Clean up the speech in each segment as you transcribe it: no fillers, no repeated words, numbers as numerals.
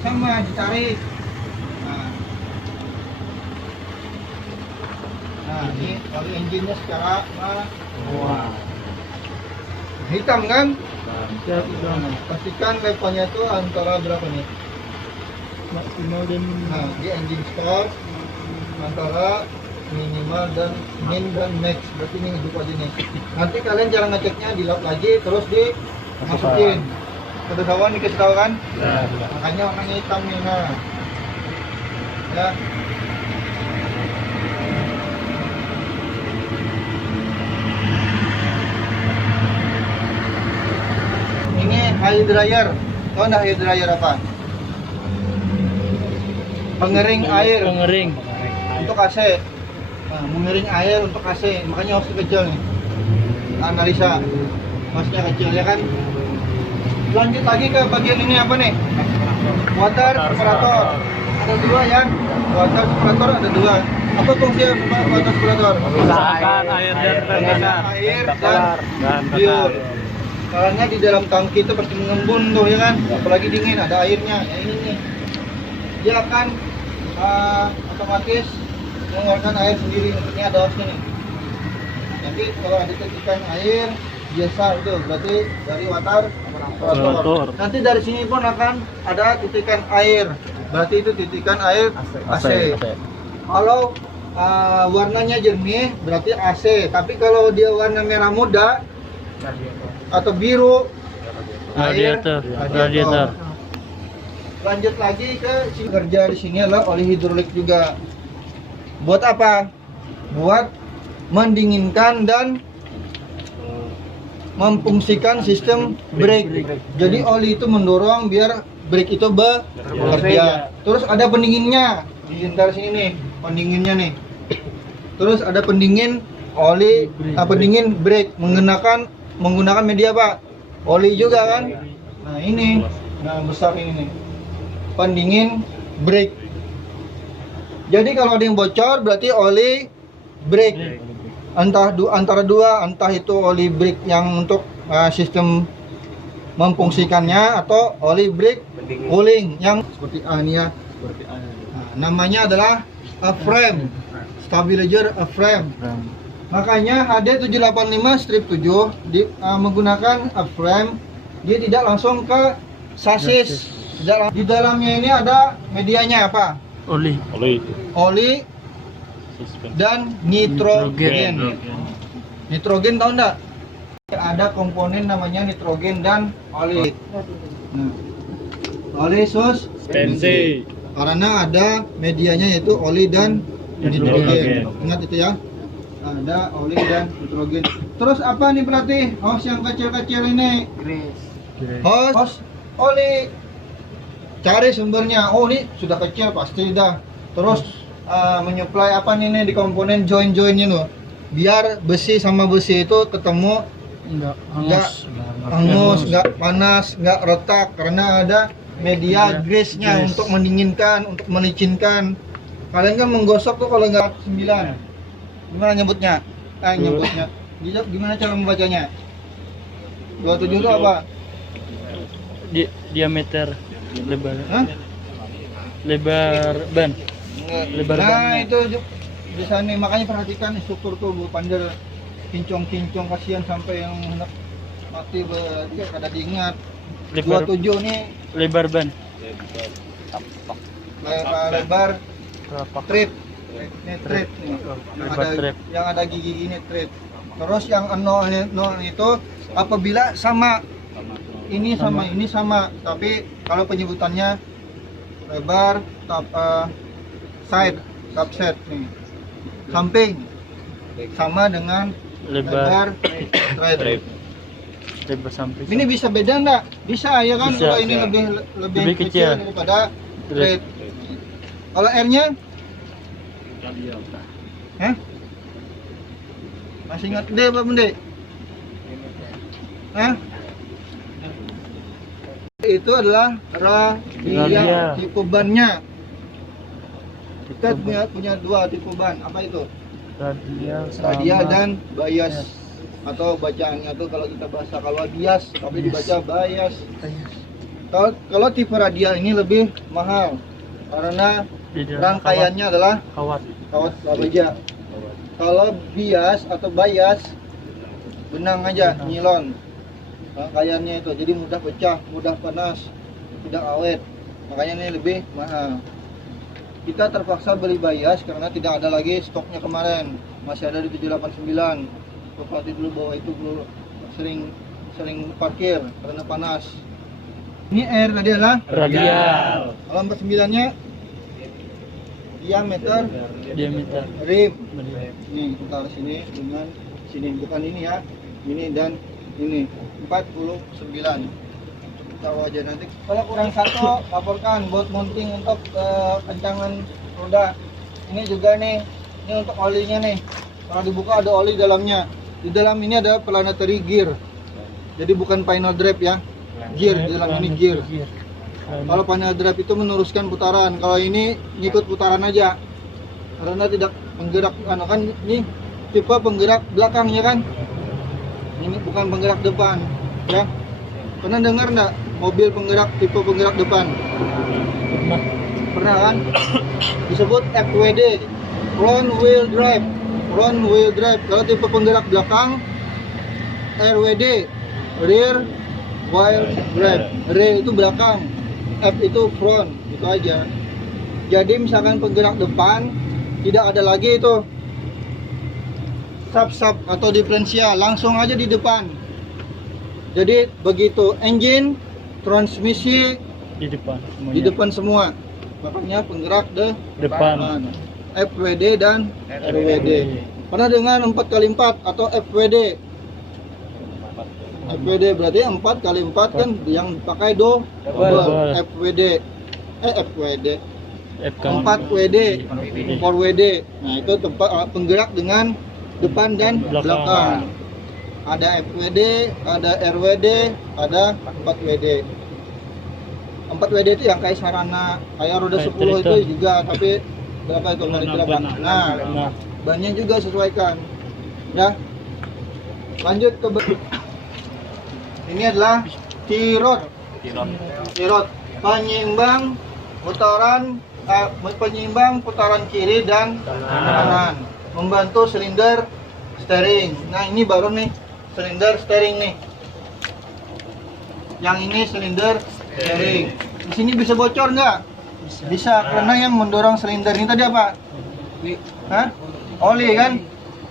sama ditarik. Nah, ini oli engine-nya secara hitam kan? Pastikan levelnya itu antara berapa nih? Maksimal dan Nah, di engine stop antara minimal dan min dan max, berarti ini hidup aja nih. Nanti kalian cara ngeceknya di lap lagi, terus dimasukin. Udah kawan dikasih tahu kan? ya. Makanya warnanya hitam nih. Nah, ya. Ini hair dryer. Tahu nggak hair dryer apa? Pengering air Pengering. untuk AC. Nah, mengering air untuk AC, makanya hose kecil nih. Analisa hose-nya kecil ya kan. Lanjut lagi ke bagian ini apa nih? Water separator. Ada dua ya. Water separator ada dua. Apa fungsi water separator? Memisahkan air dan tekanan. Air dan biur. Karena di dalam tangki itu pasti mengembun tuh ya kan. Apalagi dingin ada airnya. Ya ini nih. Dia akan otomatis mengeluarkan air sendiri. Ini ada hose nih. Nanti kalau ada titikan air biasa itu berarti dari water separator. Nanti dari sini pun akan ada titikan air. Berarti itu titikan air AC. Kalau warnanya jernih berarti AC. Tapi kalau dia warna merah muda atau biru Radiator. radiator. Lanjut lagi ke kerja di sini adalah oli hidrolik juga. Buat apa? Buat mendinginkan dan memfungsikan sistem brake. Jadi oli itu mendorong biar brake itu bekerja. Terus ada pendinginnya. Di sekitar sini nih, pendinginnya nih. Terus ada pendingin oli, pendingin brake menggunakan media apa? Oli juga kan? Nah ini, nah besar ini nih, pendingin brake. Jadi kalau ada yang bocor berarti oli brake. Antara dua, entah itu oli brake yang untuk sistem memfungsikannya atau oli brake cooling yang seperti ini ya. Nah, namanya adalah frame, stabilizer frame. Makanya HD785-7 menggunakan frame, dia tidak langsung ke sasis. Di dalamnya ini ada medianya apa? Oli dan nitrogen. Nitrogen tahu enggak? Ada komponen namanya nitrogen dan oli. Nah, oli suspensi. Karena ada medianya yaitu oli dan nitrogen. Ingat itu ya. Ada oli dan nitrogen. Terus apa nih berarti hose yang kecil-kecil ini? Hose oli. Cari sumbernya. Oh ini sudah kecil pasti dah. Terus menyuplai apa nih di komponen join-joinnya loh. Biar besi sama besi itu ketemu nggak hangus, nggak panas, nggak retak karena ada media grease-nya untuk mendinginkan, untuk melicinkan. Kalian kan menggosok tuh kalau nggak 9. Gimana nyebutnya? Nyebutnya. Gimana cara membacanya? 27 itu apa? Diameter lebar. Lebar ban. Lebar Nah, bannya. itu bisa nih, makanya perhatikan instruktur tuh Bu Pandel kincong-kincong, kasihan sampai yang mati berarti ada diingat. 27 nih Lebar ban. lebar trip. Ini trip nih. Lebar trip. Yang ada gigi ini trip. Terus yang 0 itu apabila sama ini sama ini sama, tapi kalau penyebutannya lebar side subset nih. Samping sama dengan lebar trip. Lebar samping. Ini bisa beda enggak? Bisa ya kan? Bisa. Kalau ini lebih kecil. daripada trip. Kalau R-nya? Masih ingat gede apa bende? Itu adalah radial tipe bannya. Kita punya dua tipe ban. Apa itu? Radial dan bias. Atau bacaannya tuh kalau kita bahasa kalau bias tapi dibaca bias. Kalau tipe radial ini lebih mahal karena Di dalam rangkaiannya adalah kawat. kawat baja. Kalau bias atau bias benang aja, nilon. Rangkaiannya itu jadi mudah pecah, mudah panas, tidak awet. Makanya ini lebih mahal. Kita terpaksa beli bias karena tidak ada lagi stoknya kemarin. Masih ada di 789. Bupati dulu bawa itu dulu sering parkir karena panas. Ini R tadi adalah Radial. kalau 49-nya diameter Diameter. rim. Nih, antara sini dengan sini, bukan ini ya. Ini dan ini 49. Tahu aja nanti. Kalau kurang satu, laporkan buat mounting untuk kencangan roda. Ini juga nih. Ini untuk olinya nih. Kalau dibuka ada oli dalamnya. Di dalam ini ada planetary gear. Jadi bukan final drive ya. Gear, di dalam ini gear. Kalau panel drive itu meneruskan putaran, kalau ini ngikut putaran aja. Karena tidak penggerak, kan ini tipe penggerak belakang ya kan? Ini bukan penggerak depan, ya. Pernah dengar nggak mobil tipe penggerak depan? Pernah kan? Disebut FWD, front wheel drive. Front wheel drive. Kalau tipe penggerak belakang, RWD, rear wheel drive. Rear itu belakang, F itu front, itu aja. Jadi misalkan penggerak depan tidak ada lagi itu sub atau diferensial, langsung aja di depan. Jadi begitu engine, transmisi Di depan semuanya. di depan semua. Makanya penggerak Depan. FWD dan RWD. Pernah dengar 4x4 atau FWD? FWD berarti 4x4 kan yang pakai double. FWD. FWD. 4WD, 4WD. Nah, itu tempat penggerak dengan depan dan belakang. Ada FWD, ada RWD, ada 4WD. 4WD itu yang kayak sarana, kayak roda 10 itu juga, tapi berapa itu berapa? Nah, bannya juga sesuaikan. Ya. Lanjut ke ini adalah tirot. Penyeimbang putaran kiri dan kanan, membantu silinder steering. Nah, ini baru nih silinder steering nih. Yang ini silinder steering. Di sini bisa bocor nggak? Bisa, karena yang mendorong silinder ini tadi apa? Oli kan?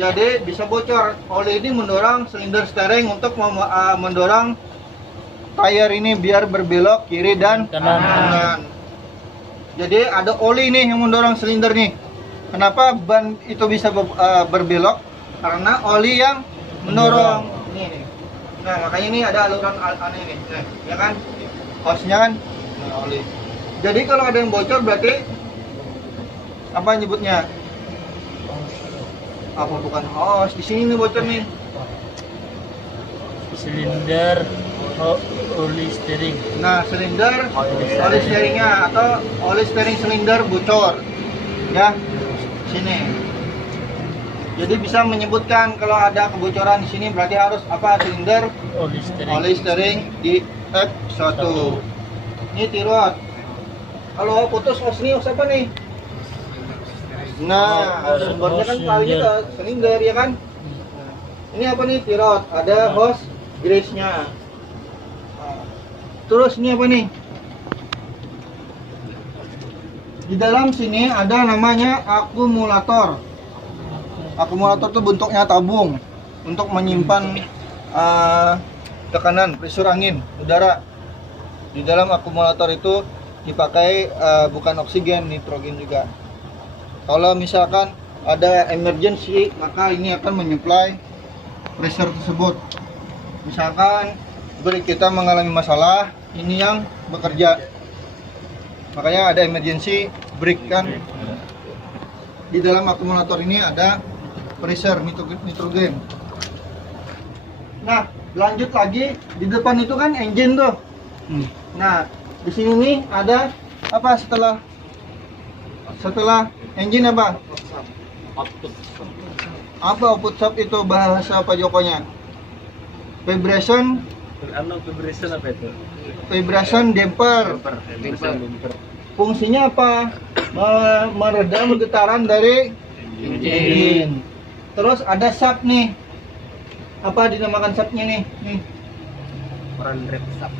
Jadi bisa bocor. Oli ini mendorong silinder steering untuk mendorong tire ini biar berbelok kiri dan kanan. Jadi ada oli nih yang mendorong silinder nih. Kenapa ban itu bisa berbelok? Karena oli yang mendorong. Nih. Nah, makanya ini ada aluran aneh nih. Nah, ya kan? Hose-nya kan? Nah, oli. Jadi kalau ada yang bocor berarti apa nyebutnya? Apa bukan hose? Di sini nih bocor nih. Silinder oli steering. Nah, silinder oli steeringnya atau oli steering silinder bocor. Ya, sini. Jadi bisa menyebutkan kalau ada kebocoran di sini berarti harus apa? Silinder oli steering di F1. Ini tirot. Kalau putus hose ini hose apa nih? Nah, sumbernya kan palingnya ke silinder ya kan? Nah, ini apa nih tirot? Ada hose grease-nya. Terus ini apa nih? Di dalam sini ada namanya akumulator. Akumulator itu bentuknya tabung untuk menyimpan tekanan, pressure angin, udara. Di dalam akumulator itu dipakai bukan oksigen, nitrogen juga. Kalau misalkan ada emergency, maka ini akan menyuplai pressure tersebut. Misalkan brake kita mengalami masalah, ini yang bekerja. Makanya ada emergency brake kan. Di dalam akumulator ini ada pressure nitrogen. Nah, lanjut lagi di depan itu kan engine tuh. Nah, di sini nih ada apa setelah engine apa? Apa output sub itu bahasa Pak Jokonya? Vibration Vibration damper. Fungsinya apa? Meredam getaran dari engine. Terus ada sub nih. Apa dinamakan subnya nih? Nih. Front drive sub.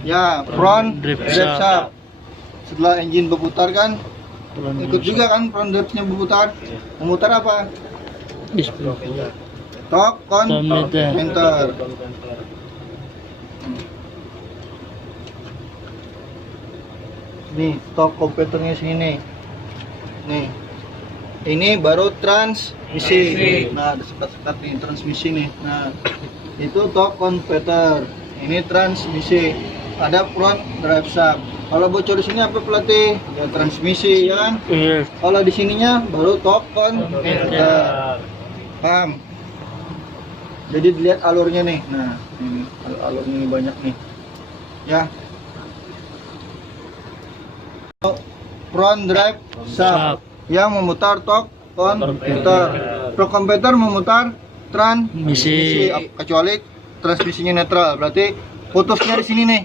Ya, front Drive drive sub. sub. Setelah engine berputar kan, Front ikut juga kan front drive-nya berputar. Memutar apa? display. Torque converter. Nih, torque converternya sini nih. Nih. Ini baru transmisi. Nah, ada sekat-sekat nih transmisi nih. Nah, itu torque converter. Ini transmisi. Ada front drive sub. Kalau bocor di sini apa pelatih? Ya transmisi ya kan. Oil. Kalau di sininya baru torque converter. Paham? Jadi dilihat alurnya nih. Nah, ini alurnya ini banyak nih. Ya. Front drive sub yang memutar torque converter. Torque converter memutar transmisi kecuali transmisinya netral. Berarti putusnya di sini nih.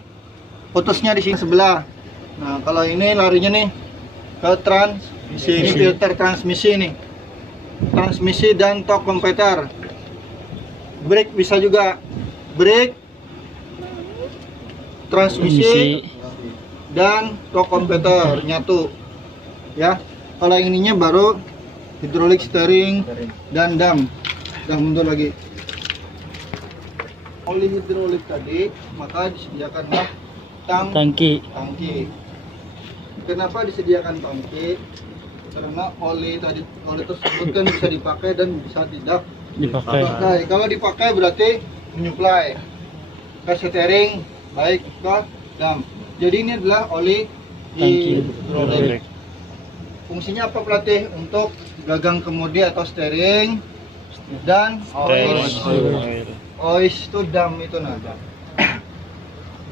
Putusnya di sini sebelah. Nah, kalau ini larinya nih ke transmisi. Ini filter transmisi nih. Transmisi dan torque converter. Brake bisa juga. Brake, transmisi dan torque converter nyatu. Ya. Kalau yang ininya baru hidrolik steering dan dam. Dah mundur lagi. Oli hidrolik tadi maka disediakanlah Tangki. tangki. Kenapa disediakan tangki? Karena oli tersebut kan bisa dipakai dan bisa tidak Dipakai. dipakai. Kalau dipakai berarti menyuplai ke steering baik ke dam. Jadi ini adalah oli Tangki hidrolik. Fungsinya apa pelatih? Untuk gagang kemudi atau steering dan oil itu dam itu nah.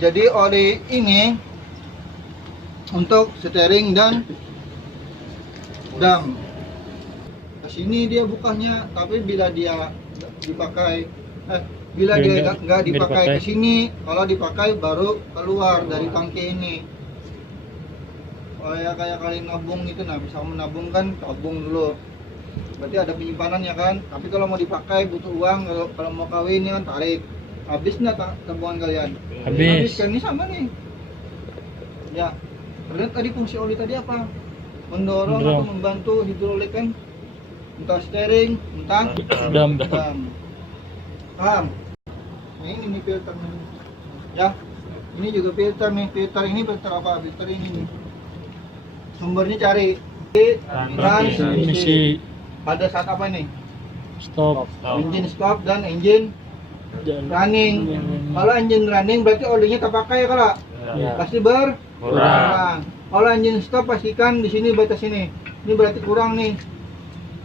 Jadi oli ini untuk steering dan dam. Kesini dia bukanya, tapi bila dia dipakai, bila dia nggak dipakai ke sini, kalau dipakai baru keluar dari tangki ini. Oh ya kayak kalian nabung gitu, nah bisa menabung kan, tabung dulu. Berarti ada penyimpanannya kan. Tapi kalau mau dipakai butuh uang, kalau mau kawin kan tarik. Habis nggak tabungan kalian? Habis. Kan ini sama nih. Ya. Terus tadi fungsi oli tadi apa? Mendorong atau membantu hidrolik kan? Entah steering, entah Dam. dam. Paham? Nah, ini nih filter nih. Ya. Ini juga filter nih. Filter ini filter apa? Filter ini nih. Sumbernya cari transmisi. Pada saat apa nih? Stop. Engine stop dan engine running. Kalau engine running berarti olinya terpakai ya kalau? Pasti berkurang. Kalau engine stop pastikan di sini batas ini. Ini berarti kurang nih.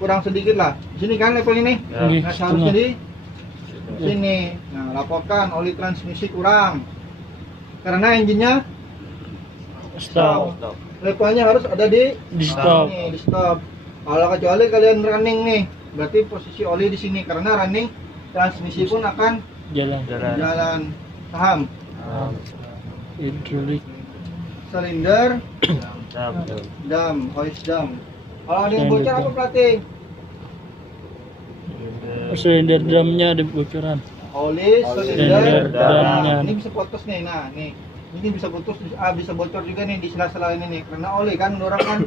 Kurang sedikit lah. Di sini kan level ini. Nah, seharusnya di sini. Nah, laporkan oli transmisi kurang. Karena engine-nya Stop. levelnya harus ada di stop. Nih, di stop. Kalau kecuali kalian running nih, berarti posisi oli di sini karena running transmisi pun akan jalan. Paham? Hidrolik. Silinder, dam, hoist dam. Kalau ada yang bocor apa pelatih? Silinder damnya ada bocoran. Oli, silinder, damnya. Ini bisa putus nih. Nah, nih. Ini bisa putus, bisa bocor juga nih di sela-sela ini nih. Karena oli kan mendorong kan.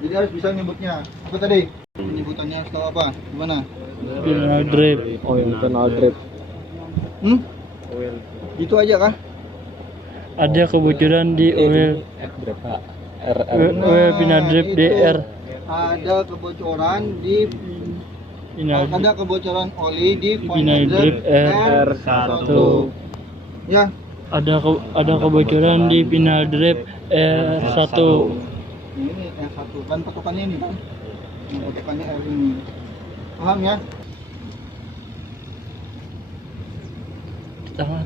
Jadi harus bisa nyebutnya. Apa tadi? Penyebutannya harus tahu apa? Gimana? Final drip. Internal drip. Gitu aja kan? Ada kebocoran di oil. Oil final drip DR. Ada kebocoran di ada kebocoran oli di Final drip R1. Ya, Ada kebocoran di final drip R1. ini R1 kan patokannya ini kan. Ini patokannya R ini. Paham ya? Tengah.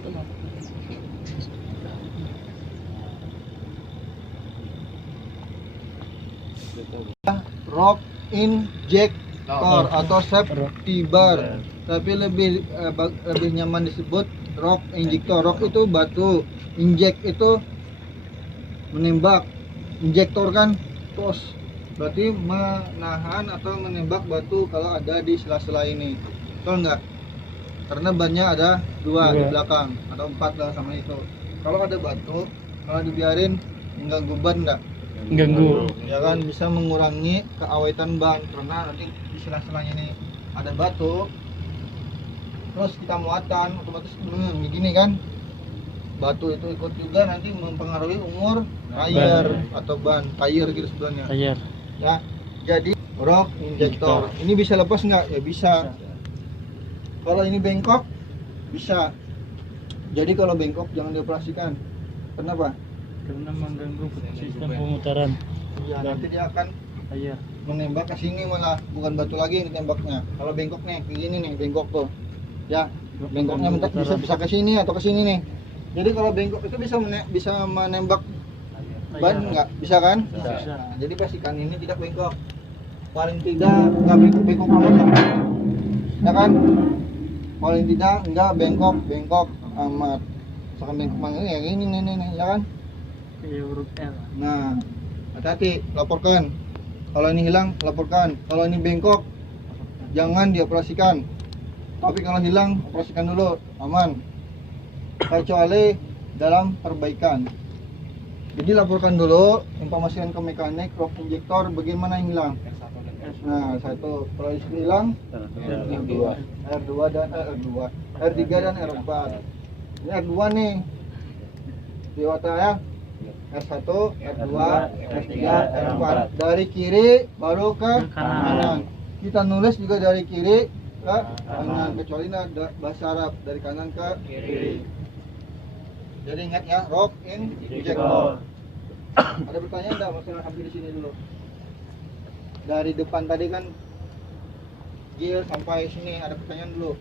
Rock injector atau safety bar, tapi lebih nyaman disebut Rock injektor, rock itu batu, injek itu menembak, injektor kan tos, berarti menahan atau menembak batu kalau ada di sela-sela ini, betul nggak? Karena bannya ada dua di belakang, ada 4 lah sama itu. Kalau ada batu, kalau dibiarin mengganggu ban nggak? Ganggu. Ya kan, bisa mengurangi keawetan ban karena nanti di sela-selanya ini ada batu, terus kita muatan otomatis begini kan, batu itu ikut juga nanti mempengaruhi umur tire atau ban tire gitu sebenarnya Tayar. ya. Jadi rock injektor ini bisa lepas nggak? Ya bisa. Kalau ini bengkok bisa. Jadi kalau bengkok jangan dioperasikan. Kenapa? Karena mengganggu sistem pemutaran Ya nanti dia akan tayar. menembak ke sini, malah bukan batu lagi yang ditembaknya. Kalau bengkok nih, kayak gini nih bengkok tuh. Ya, bengkoknya mentok bisa ke sini atau ke sini nih. Jadi kalau bengkok itu bisa menembak ban nggak? Bisa kan? Bisa. Nah, jadi pastikan ini tidak bengkok. Paling tidak nggak bengkok amat lah. Ya kan? Paling tidak nggak bengkok amat. Misalkan bengkok mana ya gini nih, ya kan? Kayak huruf L. Nah, hati-hati, laporkan. Kalau ini hilang, laporkan. Kalau ini bengkok, jangan dioperasikan. Tapi kalau hilang, operasikan dulu, aman. Kecuali dalam perbaikan. Jadi laporkan dulu, informasikan ke mekanik, rock injektor, bagaimana yang hilang. Nah, satu, kalau di sini hilang, R2 dan R3 dan R4. Ini R2 nih, Toyota ya. R1, R2, R3, R4. Dari kiri baru ke kanan. Kita nulis juga dari kiri ke kanan, kecuali ada bahasa Arab dari kanan ke kiri. Jadi ingat ya, rock injektor. Ada pertanyaan enggak? Masalah sampai di sini dulu. Dari depan tadi kan gear sampai sini, ada pertanyaan dulu.